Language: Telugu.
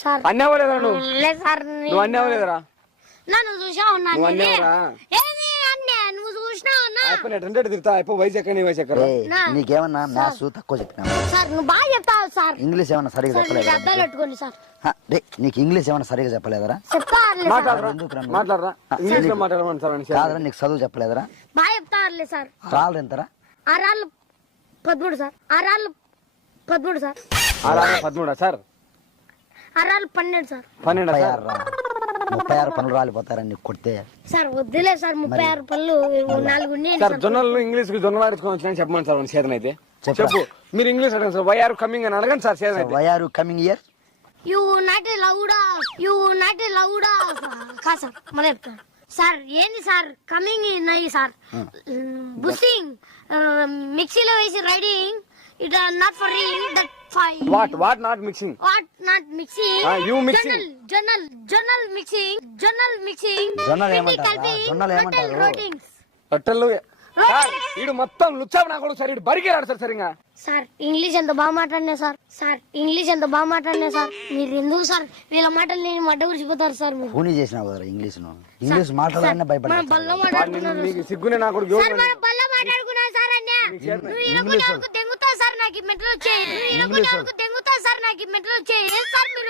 సార్ అన్నావా లేదా నువ్వు? లేదు సార్ నువ్వు అన్నావా లేదరా? నన్ను చూసావు నువ్వు అన్నావురా? ఏది అన్నా నువ్వు చూసినావు అన్నా అయిపోయి ఎట్లా తిరుగుతా అయిపో వయసు ఎక్కడ నీ వయసు ఎక్కడ? నీకేమన్నా మ్యాథ్స్ తక్కువ చెప్పినా? సార్ నువ్వు బాగా చెప్తావు సార్. ఇంగ్లీష్ ఏమన్నా సరిగా సార్ మీరు చెప్పలేదా? అద్దాలు పెట్టుకోండి సార్. నీకు ఇంగ్లీష్ ఏమన్నా సరిగా చెప్పలేదరా? చెప్తారులే సార్. మాట్లాడరా ఇంగ్లీష్ లో మాట్లాడమని సార్ అని కాదరా నీకు చదువు చెప్పలేదరా? బాగా చెప్తారులే సార్. రాళ్ళు ఎంతరా? 6 13 sir. 6 13 sir. 13 sir? 6 12 sir. 12 sir? 36 పనులు రాలిపోతారని నీకు కొడితే. సార్ వద్దులే సార్ 36 పళ్ళు 4 ఉన్నాయి సార్. జొన్నలు ఇంగ్లీష్ కి జొన్నలు ఆడించుకొని వచ్చినా చెప్పమని సార్ మన చేతన అయితే చెప్పు. మీరు ఇంగ్లీష్ అడగండి సార్. వై ఆర్ కమింగ్ అని అడగండి సార్ చేతన అయితే. Why are you coming here? You not లౌడా కా సార్ మరి చెప్తాను సార్. ఏంది సార్ కమింగ్ ఉన్నాయి సార్. బుస్సింగ్ మిక్సీలో వేసి riding it not for reading that five. What not mixing? What not mixing? You mixing. జొన్నల్ మిక్సింగ్. జొన్నలు ఏమంటారు? రొట్టెలు సార్. ఈడు మొత్తం లుచ్చావు నా కూడా సార్. ఈడు బరికి రాడు సార్ సరిగా. సార్ ఇంగ్లీష్ ఎంత బాగా మాట్లాడినా సార్. మీరు ఎందుకు సార్ వీళ్ళ మాటలు నేను మడ్డ గురిసిపోతారు సార్. మీరు ఫోన్ చేసినావు కదా ఇంగ్లీష్ మాట్లాడాలనే భయపడ్డా. బల్లో మాట్లాడుకున్నారు నీకు సిగ్గునే నా కూడా సార్. మన బల్లో మాట్లాడుకున్నాం సార్ అన్న. నువ్వు ఇనకుండా దెంగుతా సార్ నాకు మెట్లు వచ్చాయి. సార్ మీరు